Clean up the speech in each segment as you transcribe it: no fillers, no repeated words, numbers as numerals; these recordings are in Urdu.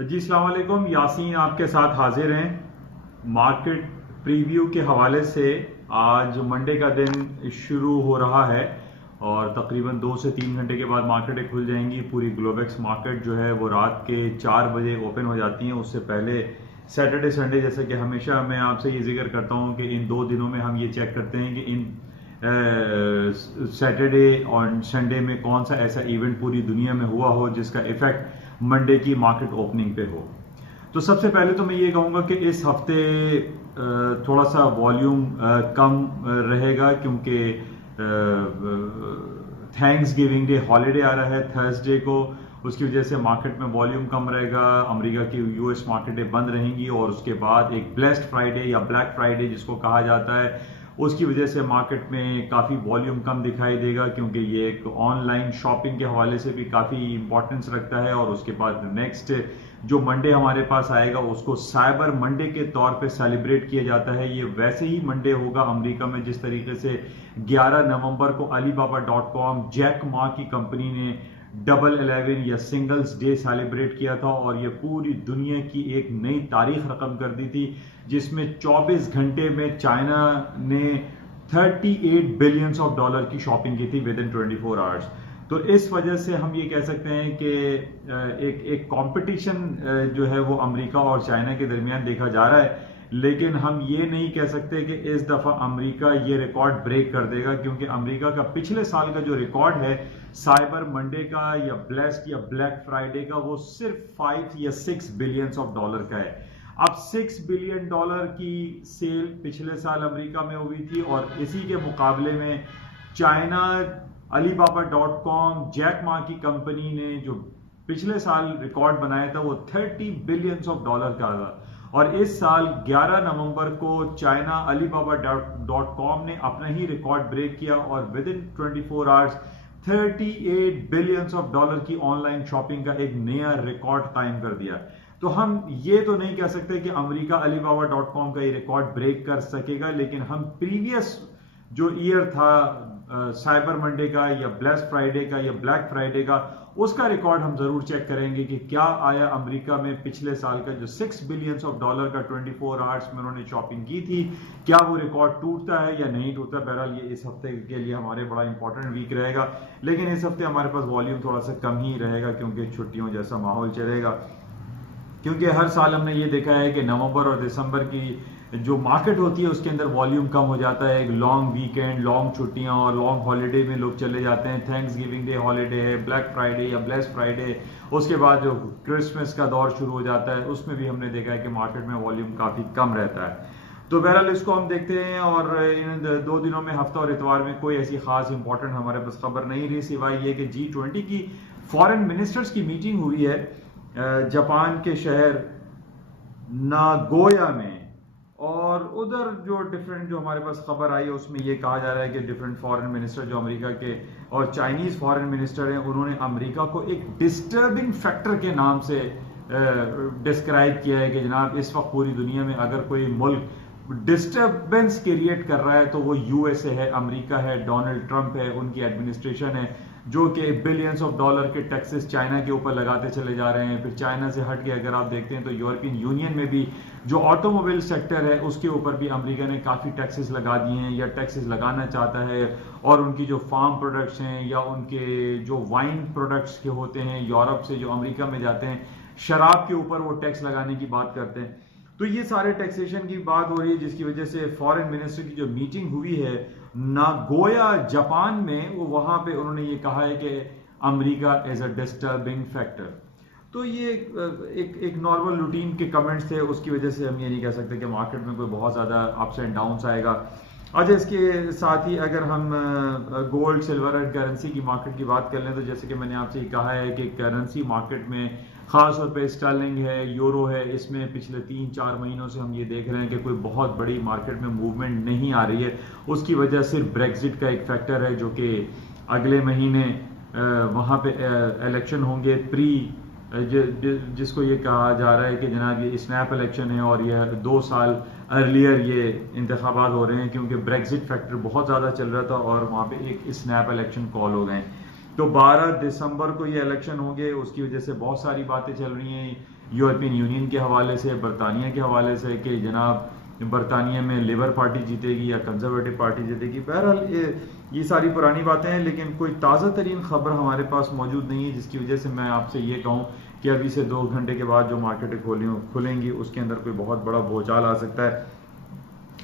جی السلام علیکم، یاسین آپ کے ساتھ حاضر ہیں مارکیٹ پریویو کے حوالے سے۔ آج منڈے کا دن شروع ہو رہا ہے اور تقریباً 2 سے 3 گھنٹے کے بعد مارکیٹیں کھل جائیں گی۔ پوری گلوبیکس مارکیٹ جو ہے وہ رات کے 4 بجے اوپن ہو جاتی ہیں۔ اس سے پہلے سیٹرڈے سنڈے، جیسے کہ ہمیشہ میں آپ سے یہ ذکر کرتا ہوں کہ ان 2 دنوں میں ہم یہ چیک کرتے ہیں کہ ان سیٹرڈے اور سنڈے میں کون سا ایسا ایونٹ پوری دنیا میں ہوا ہو جس کا ایفیکٹ منڈے کی مارکیٹ اوپننگ پہ ہو۔ تو سب سے پہلے تو میں یہ کہوں گا کہ اس ہفتے تھوڑا سا والیوم کم رہے گا، کیونکہ تھینکس گیونگ ڈے ہالیڈے آ رہا ہے تھرسڈے کو۔ اس کی وجہ سے مارکیٹ میں والیوم کم رہے گا۔ امریکہ کی US مارکیٹیں بند رہیں گی اور اس کے بعد ایک بلیسڈ فرائیڈے یا بلیک فرائیڈے جس کو کہا جاتا ہے، اس کی وجہ سے مارکیٹ میں کافی والیوم کم دکھائی دے گا، کیونکہ یہ ایک آن لائن شاپنگ کے حوالے سے بھی کافی امپورٹنس رکھتا ہے۔ اور اس کے بعد نیکسٹ جو منڈے ہمارے پاس آئے گا اس کو سائبر منڈے کے طور پہ سیلیبریٹ کیا جاتا ہے۔ یہ ویسے ہی منڈے ہوگا امریکہ میں جس طریقے سے 11 نومبر کو Alibaba.com جیک ما کی کمپنی نے 11 یا سنگلز ڈے سیلیبریٹ کیا تھا، اور یہ پوری دنیا کی ایک نئی تاریخ رقم کر دی تھی، جس میں 24 گھنٹے میں چائنا نے $38 بلین کی شاپنگ کی تھی within 24 hours۔ تو اس وجہ سے ہم یہ کہہ سکتے ہیں کہ ایک کمپٹیشن جو ہے وہ امریکہ اور چائنا کے درمیان دیکھا جا رہا ہے، لیکن ہم یہ نہیں کہہ سکتے کہ اس دفعہ امریکہ یہ ریکارڈ بریک کر دے گا، کیونکہ امریکہ کا پچھلے سال کا جو ریکارڈ ہے سائبر منڈے کا یا بلیسڈ یا بلیک فرائیڈے کا، وہ صرف 5 یا 6 بلین کا ہے۔ اب $6 بلین کی سیل پچھلے سال امریکہ میں ہوئی تھی، اور اسی کے مقابلے میں چائنا Alibaba.com جیک ما کی کمپنی نے جو پچھلے سال ریکارڈ بنایا تھا وہ $30 بلین کا تھا، اور اس سال 11 نومبر کو چائنا Alibaba.com نے اپنا ہی ریکارڈ بریک کیا اور within 24 hours $38 بلین کی آن لائن شاپنگ کا ایک نیا ریکارڈ قائم کر دیا۔ تو ہم یہ تو نہیں کہہ سکتے کہ امریکہ Alibaba.com کا یہ ریکارڈ بریک کر سکے گا، لیکن ہم پریویس جو ایئر تھا سائبر منڈے کا یا بلیک فرائیڈے کا، اس کا ریکارڈ ہم ضرور چیک کریں گے کہ کیا آیا امریکہ میں پچھلے سال کا جو $6 بلین کا 24 hours میں انہوں نے شاپنگ کی تھی، کیا وہ ریکارڈ ٹوٹتا ہے یا نہیں ٹوٹتا۔ بہرحال یہ اس ہفتے کے لیے ہمارے بڑا امپورٹنٹ ویک رہے گا، لیکن اس ہفتے ہمارے پاس والیوم تھوڑا سا کم ہی رہے گا، کیونکہ چھٹیوں جیسا ماحول چلے گا۔ کیونکہ ہر سال ہم نے یہ دیکھا ہے کہ نومبر اور دسمبر کی جو مارکیٹ ہوتی ہے اس کے اندر والیوم کم ہو جاتا ہے۔ ایک لانگ ویکینڈ، لانگ چھٹیاں اور لانگ ہالیڈے میں لوگ چلے جاتے ہیں۔ تھینکس گیونگ ڈے ہالیڈے ہے، بلیک فرائیڈے یا بلیسڈ فرائیڈے، اس کے بعد جو کرسمس کا دور شروع ہو جاتا ہے، اس میں بھی ہم نے دیکھا ہے کہ مارکیٹ میں والیوم کافی کم رہتا ہے۔ تو بہرحال اس کو ہم دیکھتے ہیں، اور ان 2 دنوں میں ہفتہ اور اتوار میں کوئی ایسی خاص امپورٹنٹ ہمارے پاس خبر نہیں رہی، سوائے یہ کہ G20 کی فارن منسٹرز کی میٹنگ ہوئی ہے جاپان کے شہر ناگویا میں، اور ادھر جو ڈفرینٹ جو ہمارے پاس خبر آئی ہے اس میں یہ کہا جا رہا ہے کہ ڈفرینٹ فارن منسٹر جو امریکہ کے اور چائنیز فارن منسٹر ہیں، انہوں نے امریکہ کو ایک ڈسٹربنگ فیکٹر کے نام سے ڈسکرائب کیا ہے کہ جناب اس وقت پوری دنیا میں اگر کوئی ملک ڈسٹربنس کریٹ کر رہا ہے تو وہ USA ہے، امریکہ ہے، ڈونلڈ ٹرمپ ہے، ان کی ایڈمنسٹریشن ہے، جو کہ بلینز آف ڈالر کے ٹیکسز چائنا کے اوپر لگاتے چلے جا رہے ہیں۔ پھر چائنا سے ہٹ کے اگر آپ دیکھتے ہیں تو یورپین یونین میں بھی جو آٹو موبائل سیکٹر ہے اس کے اوپر بھی امریکہ نے کافی ٹیکسز لگا دیے ہیں یا ٹیکسز لگانا چاہتا ہے، اور ان کی جو فارم پروڈکٹس ہیں یا ان کے جو وائن پروڈکٹس کے ہوتے ہیں یورپ سے جو امریکہ میں جاتے ہیں، شراب کے اوپر وہ ٹیکس لگانے کی بات کرتے ہیں۔ تو یہ سارے ٹیکسیشن کی بات ہو رہی ہے، جس کی وجہ سے فارن منسٹر کی جو میٹنگ ہوئی ہے ناگویا جاپان میں، وہاں پہ انہوں نے یہ کہا ہے کہ امریکہ از اے ڈسٹربنگ فیکٹر۔ تو یہ ایک نارمل روٹین کے کمنٹس تھے، اس کی وجہ سے ہم یہ نہیں کہہ سکتے کہ مارکیٹ میں کوئی بہت زیادہ اپس اینڈ ڈاؤنس آئے گا۔ اچھا، اس کے ساتھ ہی اگر ہم گولڈ، سلور اینڈ کرنسی کی مارکیٹ کی بات کر لیں تو جیسے کہ میں نے آپ سے کہا ہے کہ کرنسی مارکیٹ میں خاص طور پہ اسٹرلنگ ہے، یورو ہے، اس میں پچھلے 3-4 مہینوں سے ہم یہ دیکھ رہے ہیں کہ کوئی بہت بڑی مارکیٹ میں موومنٹ نہیں آ رہی ہے۔ اس کی وجہ صرف بریگزٹ کا ایک فیکٹر ہے، جو کہ اگلے مہینے وہاں پہ الیکشن ہوں گے، جس کو یہ کہا جا رہا ہے کہ جناب یہ اسنیپ الیکشن ہے، اور یہ 2 سال ارلیئر یہ انتخابات ہو رہے ہیں، کیونکہ بریگزٹ فیکٹر بہت زیادہ چل رہا تھا اور وہاں پہ ایک اسنیپ الیکشن کال ہو گئے۔ تو 12 دسمبر کو یہ الیکشن ہوں گے. اس کی وجہ سے بہت ساری باتیں چل رہی ہیں یورپین یونین کے حوالے سے, برطانیہ کے حوالے سے, کہ جناب برطانیہ میں لیبر پارٹی جیتے گی یا کنزرویٹو پارٹی جیتے گی. بہرحال یہ ساری پرانی باتیں ہیں, لیکن کوئی تازہ ترین خبر ہمارے پاس موجود نہیں ہے, جس کی وجہ سے میں آپ سے یہ کہوں کہ ابھی سے 2 گھنٹے کے بعد جو مارکیٹیں کھلیں گی اس کے اندر کوئی بہت بڑا بھوچال آ سکتا ہے.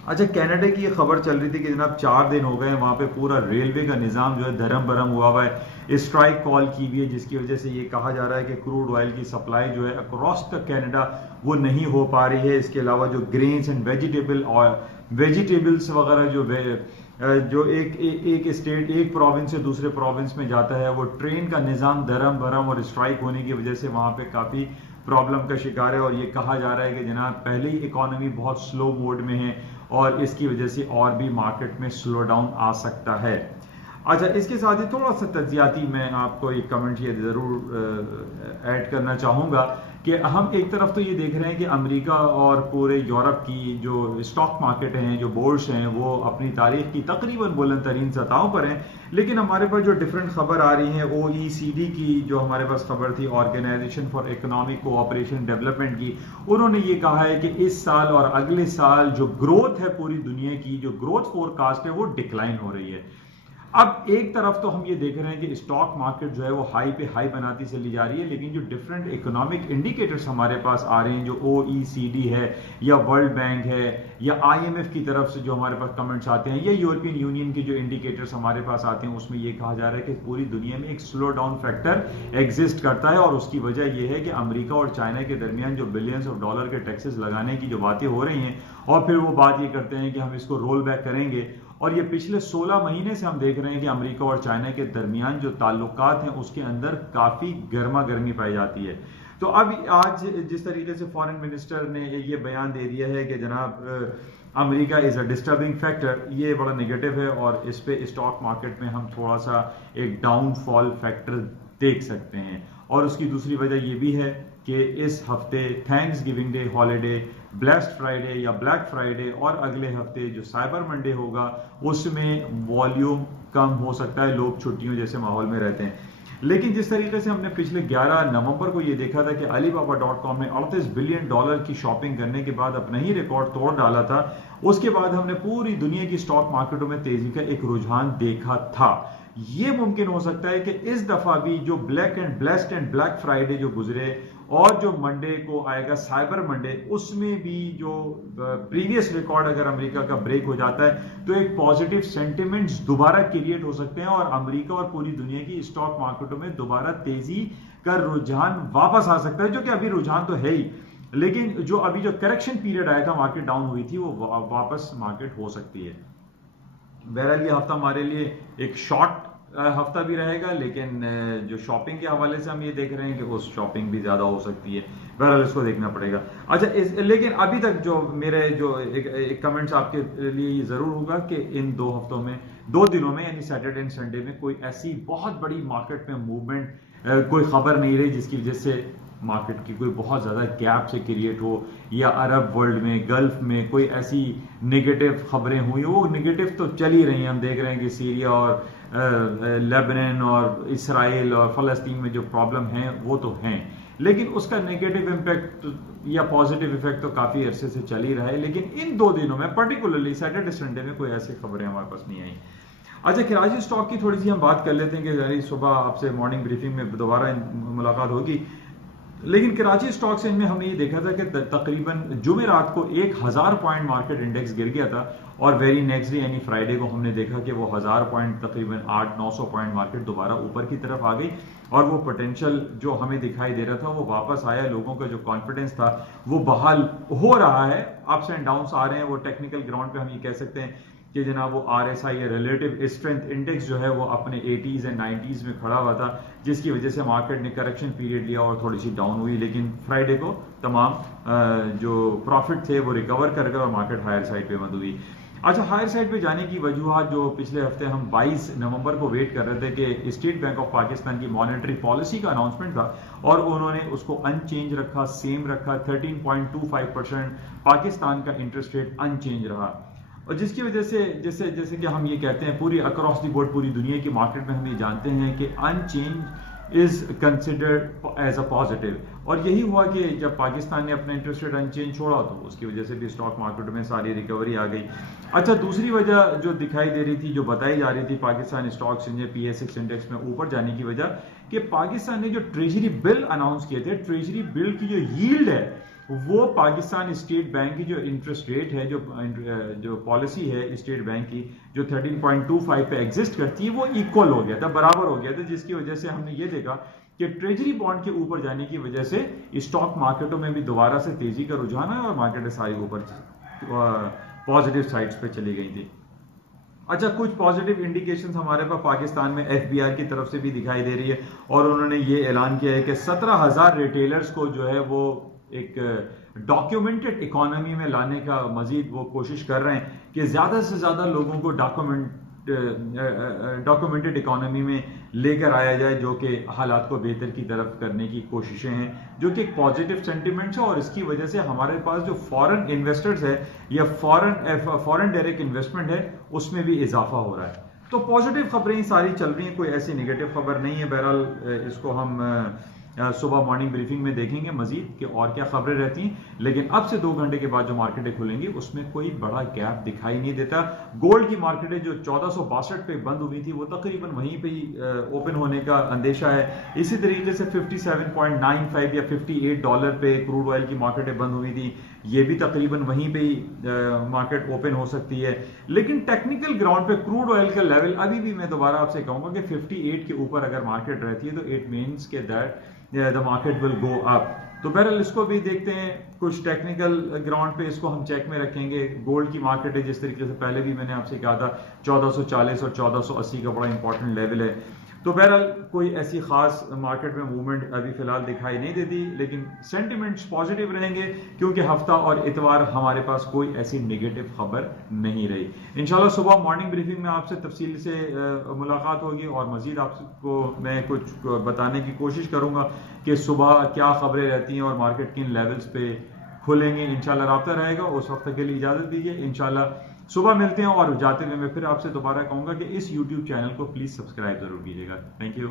اچھا, کینیڈا کی یہ خبر چل رہی تھی کہ جناب 4 دن ہو گئے ہیں وہاں پہ پورا ریلوے کا نظام جو ہے دھرم برہم ہوا ہے, اسٹرائک کال کی ہوئی ہے, جس کی وجہ سے یہ کہا جا رہا ہے کہ کروڈ آئل کی سپلائی جو ہے اکراس دا کینیڈا وہ نہیں ہو پا رہی ہے. اس کے علاوہ جو گرینز اینڈ ویجیٹیبلس وغیرہ جو ایک اسٹیٹ ایک پروونس سے دوسرے پروونس میں جاتا ہے, وہ ٹرین کا نظام دھرم برہم اور اسٹرائک ہونے کی وجہ سے وہاں پہ کافی پرابلم کا شکار ہے. اور یہ کہا جا رہا ہے کہ جناب پہلے ہی اکانومی بہت سلو موڈ میں ہے اور اس کی وجہ سے اور بھی مارکیٹ میں سلو ڈاؤن آ سکتا ہے. اچھا, اس کے ساتھ ہی تھوڑا سا تجزیاتی میں آپ کو ایک کمنٹ یہ ضرور ایڈ کرنا چاہوں گا کہ ہم ایک طرف تو یہ دیکھ رہے ہیں کہ امریکہ اور پورے یورپ کی جو اسٹاک مارکیٹ ہیں, جو بورڈز ہیں, وہ اپنی تاریخ کی تقریباً بلند ترین سطحوں پر ہیں. لیکن ہمارے پاس جو ڈفرینٹ خبر آ رہی ہیں OECD کی جو ہمارے پاس خبر تھی, organisation for economic cooperation development کی, انہوں نے یہ کہا ہے کہ اس سال اور اگلے سال جو گروتھ ہے پوری دنیا کی, جو گروتھ فور کاسٹ ہے وہ ڈکلائن ہو رہی ہے. اب ایک طرف تو ہم یہ دیکھ رہے ہیں کہ اسٹاک مارکیٹ جو ہے وہ ہائی پہ ہائی بناتی چلی جا رہی ہے, لیکن جو ڈفرینٹ اکنامک انڈیکیٹرز ہمارے پاس آ رہے ہیں, جو OECD ہے یا ورلڈ بینک ہے یا IMF کی طرف سے جو ہمارے پاس کمنٹس آتے ہیں, یا یورپین یونین کے جو انڈیکیٹرز ہمارے پاس آتے ہیں, اس میں یہ کہا جا رہا ہے کہ پوری دنیا میں ایک سلو ڈاؤن فیکٹر ایگزسٹ کرتا ہے. اور اس کی وجہ یہ ہے کہ امریکہ اور چائنا کے درمیان جو بلینز آف ڈالر کے ٹیکسز لگانے کی جو باتیں ہو رہی ہیں, اور پھر وہ بات یہ کرتے ہیں کہ ہم اس کو رول بیک کریں گے. اور یہ پچھلے 16 مہینے سے ہم دیکھ رہے ہیں کہ امریکہ اور چائنا کے درمیان جو تعلقات ہیں اس کے اندر کافی گرما گرمی پائی جاتی ہے. تو اب آج جس طریقے سے فارن منسٹر نے یہ بیان دے دیا ہے کہ جناب امریکہ از اے ڈسٹربنگ فیکٹر, یہ بڑا نگیٹو ہے, اور اس پہ اسٹاک مارکیٹ میں ہم تھوڑا سا ایک ڈاؤن فال فیکٹر دیکھ سکتے ہیں. اور اس کی دوسری وجہ یہ بھی ہے کہ اس ہفتے thanks giving day holiday, blessed Friday یا بلیک فرائیڈے, اور اگلے ہفتے جو سائبر منڈے ہوگا اس میں والیوم کم ہو سکتا ہے, لوگ چھٹیوں جیسے ماحول میں رہتے ہیں. لیکن جس طریقے سے ہم نے پچھلے 11 نومبر کو یہ دیکھا تھا کہ علی بابا .com نے $38 بلین کی شاپنگ کرنے کے بعد اپنا ہی ریکارڈ توڑ ڈالا تھا, اس کے بعد ہم نے پوری دنیا کی اسٹاک مارکیٹوں میں تیزی کا ایک رجحان دیکھا تھا. یہ ممکن ہو سکتا ہے کہ اس دفعہ بھی جو black and blessed and black Friday جو گزرے اور جو منڈے کو آئے گا سائبر منڈے, اس میں بھی جو پریویس ریکارڈ اگر امریکہ کا بریک ہو جاتا ہے تو ایک پازیٹیو سینٹیمنٹس دوبارہ کریٹ ہو سکتے ہیں, اور امریکہ اور پوری دنیا کی اسٹاک مارکیٹوں میں دوبارہ تیزی کا رجحان واپس آ سکتا ہے, جو کہ ابھی رجحان تو ہے ہی, لیکن جو ابھی جو کریکشن پیریڈ آیا تھا, مارکیٹ ڈاؤن ہوئی تھی, وہ واپس مارکیٹ ہو سکتی ہے. بہرحال یہ ہفتہ ہمارے لیے ایک شارٹ ہفتہ بھی رہے گا, لیکن جو شاپنگ کے حوالے سے ہم یہ دیکھ رہے ہیں کہ وہ شاپنگ بھی زیادہ ہو سکتی ہے. بہرحال اس کو دیکھنا پڑے گا. اچھا, لیکن ابھی تک جو میرے جو ایک کمنٹس آپ کے لیے یہ ضرور ہوگا کہ ان 2 ہفتوں میں 2 دنوں میں یعنی سیٹرڈے اینڈ سنڈے میں کوئی ایسی بہت بڑی مارکیٹ میں موومنٹ کوئی خبر نہیں رہی جس کی وجہ سے مارکیٹ کی کوئی بہت زیادہ گیپ سے کریٹ ہو, یا عرب ورلڈ میں گلف میں کوئی ایسی نگیٹو خبریں ہوئی. وہ نگیٹو تو چل ہی رہی ہیں, ہم دیکھ رہے ہیں کہ سیریا اور لیبنان اور اسرائیل اور فلسطین میں جو پرابلم ہیں وہ تو ہیں, لیکن اس کا نیگیٹو امپیکٹ یا پازیٹیو افیکٹ تو کافی عرصے سے چل ہی رہا ہے. لیکن ان 2 دنوں میں پرٹیکولرلی سیٹرڈے سنڈے میں کوئی ایسی خبریں ہمارے پاس نہیں آئیں. اچھا, کراچی اسٹاک کی تھوڑی سی ہم بات کر لیتے ہیں کہ صبح آپ سے مارننگ بریفنگ میں دوبارہ ملاقات ہوگی, لیکن کراچی اسٹاک سے ہم نے یہ دیکھا تھا کہ تقریباً جمعرات کو 1000 پوائنٹ مارکیٹ انڈیکس گر گیا تھا, اور ویری نیکسٹ ڈے یعنی فرائیڈے کو ہم نے دیکھا کہ وہ 1000 پوائنٹ تقریباً 800-900 پوائنٹ مارکیٹ دوبارہ اوپر کی طرف آ گئی, اور وہ پوٹینشیل جو ہمیں دکھائی دے رہا تھا وہ واپس آیا. لوگوں کا جو کانفیڈنس تھا وہ بحال ہو رہا ہے, اپس اینڈ ڈاؤنس آ رہے ہیں. وہ ٹیکنیکل گراؤنڈ پہ ہم یہ کہہ سکتے ہیں کہ جناب وہ RSI یا ریلیٹو اسٹرینتھ انڈیکس جو ہے وہ اپنے 80s اینڈ 90s میں کھڑا ہوا تھا, جس کی وجہ سے مارکیٹ نے کریکشن پیریڈ لیا اور تھوڑی سی ڈاؤن ہوئی. لیکن فرائیڈے کو تمام جو پروفٹ تھے وہ ریکور کر گئے اور مارکیٹ ہائر سائڈ پہ مند ہوئی. اچھا, ہائر سائڈ پہ جانے کی وجوہات جو پچھلے ہفتے ہم 22 نومبر کو ویٹ کر رہے تھے کہ اسٹیٹ بینک آف پاکستان کی مانیٹری پالیسی کا اناؤنسمنٹ تھا, اور انہوں نے اس کو ان چینج رکھا, سیم رکھا. 13.25% پاکستان کا انٹرسٹ ریٹ ان چینج رہا. اور جس کی وجہ سے جیسے کہ ہم یہ کہتے ہیں پوری اکراس دی بورڈ پوری دنیا کی مارکیٹ میں ہم یہ جانتے ہیں کہ in change is considered as a positive, اور یہی ہوا کہ جب پاکستان نے اپنا انٹرسٹ ریٹ ان چینج چھوڑا تو اس کی وجہ سے بھی اسٹاک مارکیٹ میں ساری ریکوری آ گئی۔ اچھا، دوسری وجہ جو دکھائی دے رہی تھی، جو بتائی جا رہی تھی پاکستان اسٹاک PSX انڈیکس میں اوپر جانے کی وجہ، کہ پاکستان نے جو ٹریجری بل اناؤنس کیے تھے، ٹریجری بل کی جو ییلڈ ہے وہ پاکستان اسٹیٹ بینک کی جو انٹرسٹ ریٹ ہے، جو پالیسی ہے اسٹیٹ بینک کی جو 13.25 پہ ایگزسٹ کرتی ہے، وہ ایکول ہو گیا تھا، برابر ہو گیا تھا، جس کی وجہ سے ہم نے یہ دیکھا کہ ٹریجری بانڈ کے اوپر جانے کی وجہ سے اسٹاک مارکیٹوں میں بھی دوبارہ سے تیزی کا رجحان ہے اور مارکیٹیں ساری اوپر پازیٹیو سائڈز پہ چلی گئی تھی۔ اچھا، کچھ پازیٹیو انڈیکیشنز ہمارے پاس پاکستان میں FBR کی طرف سے بھی دکھائی دے رہی ہے، اور انہوں نے یہ اعلان کیا ہے کہ 17,000 ریٹیلرز کو جو ہے وہ ایک ڈاکیومنٹڈ اکانومی میں لانے کا مزید وہ کوشش کر رہے ہیں کہ زیادہ سے زیادہ لوگوں کو ڈاکیومنٹڈ اکانومی میں لے کر آیا جائے، جو کہ حالات کو بہتر کی طرف کرنے کی کوششیں ہیں، جو کہ ایک پازیٹیو سینٹیمنٹس ہے، اور اس کی وجہ سے ہمارے پاس جو فورن انویسٹرز ہے یا فورن ڈائریکٹ انویسٹمنٹ ہے اس میں بھی اضافہ ہو رہا ہے۔ تو پازیٹیو خبریں ساری چل رہی ہیں، کوئی ایسی نیگیٹو خبر نہیں ہے۔ بہرحال اس کو ہم صبح مارننگ بریفنگ میں دیکھیں گے مزید کہ اور کیا خبریں رہتی ہیں، لیکن اب سے 2 گھنٹے کے بعد جو مارکیٹیں کھلیں گی اس میں کوئی بڑا گیپ دکھائی نہیں دیتا۔ گولڈ کی مارکیٹیں جو 1462 پہ بند ہوئی تھی وہ تقریباً وہیں پہ ہی اوپن ہونے کا اندیشہ ہے۔ اسی طریقے سے 57.95 یا $58 پہ کروڈ آئل کی مارکیٹیں بند ہوئی تھی، یہ بھی تقریباً وہیں پہ ہی مارکیٹ اوپن ہو سکتی ہے۔ لیکن ٹیکنیکل گراؤنڈ پہ کروڈ آئل کا لیول ابھی بھی میں دوبارہ آپ سے کہوں گا کہ 58 کے اوپر اگر مارکیٹ رہتی ہے تو اٹ مینس کہ the market will go up۔ تو بہرحال اس کو بھی دیکھتے ہیں، کچھ ٹیکنیکل گراؤنڈ پہ اس کو ہم چیک میں رکھیں گے۔ گولڈ کی مارکیٹ ہے، جس طریقے سے پہلے بھی میں نے آپ سے کہا تھا 1440 اور 1480 کا بڑا امپورٹنٹ لیول ہے۔ تو بہرحال کوئی ایسی خاص مارکیٹ میں موومنٹ ابھی فی الحال دکھائی نہیں دیتی، لیکن سینٹیمنٹس پازیٹیو رہیں گے کیونکہ ہفتہ اور اتوار ہمارے پاس کوئی ایسی نیگیٹو خبر نہیں رہی۔ انشاءاللہ صبح مارننگ بریفنگ میں آپ سے تفصیل سے ملاقات ہوگی اور مزید آپ کو میں کچھ بتانے کی کوشش کروں گا کہ صبح کیا خبریں رہتی ہیں اور مارکیٹ کن لیولز پہ کھلیں گے۔ انشاءاللہ رابطہ رہے گا۔ اس وقت کے لیے اجازت دیجیے، انشاءاللہ صبح ملتے ہیں، اور جاتے ہوئے میں پھر آپ سے دوبارہ کہوں گا کہ اس YouTube چینل کو پلیز سبسکرائب ضرور کیجیے گا۔ Thank you.